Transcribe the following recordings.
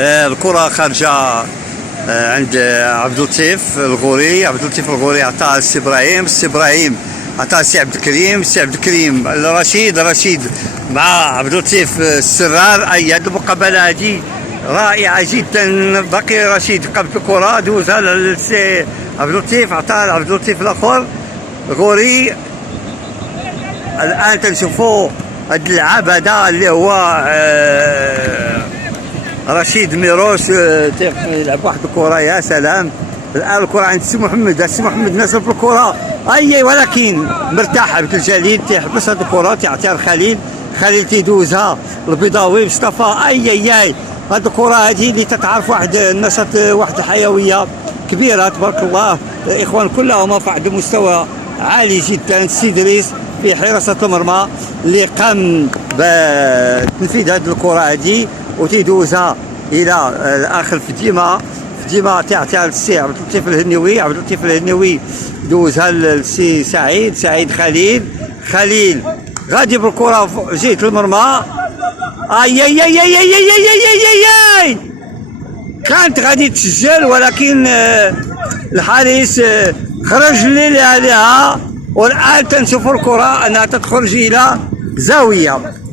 الكرة خارجة عند عبد اللطيف الغوري. عبد اللطيف الغوري عطاها لسي ابراهيم. سي ابراهيم عطاها لسي عبد الكريم. سي عبد الكريم رشيد مع عبد اللطيف السرار. هذه المقابلة هذه رائعة جدا. باقي رشيد قبل الكرة دوزها لسي عبد اللطيف، عطاها لعبد اللطيف الاخر غوري. الان تنشوفوا هاد اللعاب هذا اللي هو رشيد ميروس يلعب واحد الكره. يا سلام، الان الكره عند السي محمد. السي محمد نازل في الكره ولكن مرتاح عبد الجليل تيحبس هاد الكره تيعطيها لخليل. خليل تيدوزها البيضاوي مصطفى. هاد الكره هذه اللي تتعرف واحد النشاط، واحد الحيويه كبيره تبارك الله. الاخوان كلهم في واحد المستوى عالي جدا. السي ادريس في حراسه المرمى اللي قام بتنفيذ هذه الكره هذه وتيدوزها الى الاخ فديمه تعطيها للسي عبد اللطيف الهنيوي. عبد اللطيف الهنيوي دوزها للسي سعيد خليل غادي بالكره جهه المرمى. كانت غادي تسجل ولكن الحارس خرج عليها. والان تنشوفوا الكره انها تخرج الى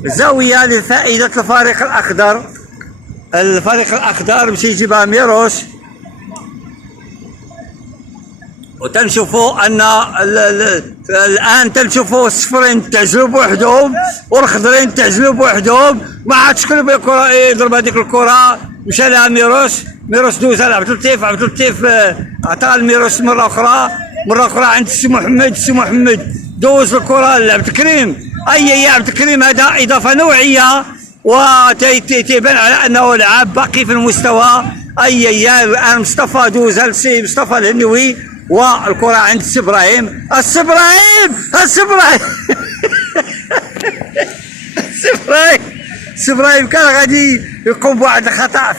زاويه لفائده الفريق الاخضر باش يجيبها ميروش. وتنشوفوا ان الان تنشوفوا الصفرين تعزلوا بوحدهم والخضرين تعزلوا بوحدهم. ما عادش قلب الكره يضرب هذيك الكره. مشى لها ميروس دوزها لعبد اللطيف. عبد اللطيف عطاها لميروس مره اخرى عند السي محمد دوز الكره لعبد الكريم. عبد الكريم هذا اضافه نوعيه وتيبان على انه لعاب باقي في المستوى. الان مصطفى دوزها لسي مصطفى الهنيوي والكره عند السي ابراهيم. السي ابراهيم كان غادي يقوم بواحد الخطا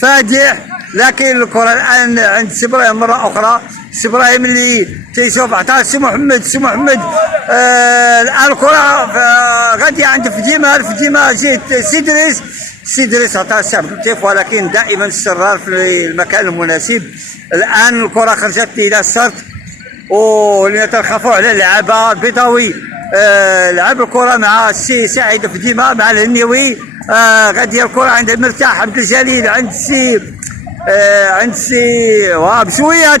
فادح لكن الكره الان عند السي ابراهيم مره اخرى. السي ابراهيم اللي تيشوف عطاها السي محمد. الان الكره غاديه عند فديمه جهه سي ادريس عطاها السي عبد اللطيف ولكن دائما السرار في المكان المناسب. الان الكره خرجت الى السرد ولينا تنخافوا على اللعابه. البيضاوي لعب الكره مع السي سعيد فديمه مع الهنيوي. غاديه الكره عند مرتاح عبد الجليل عند السي بشويه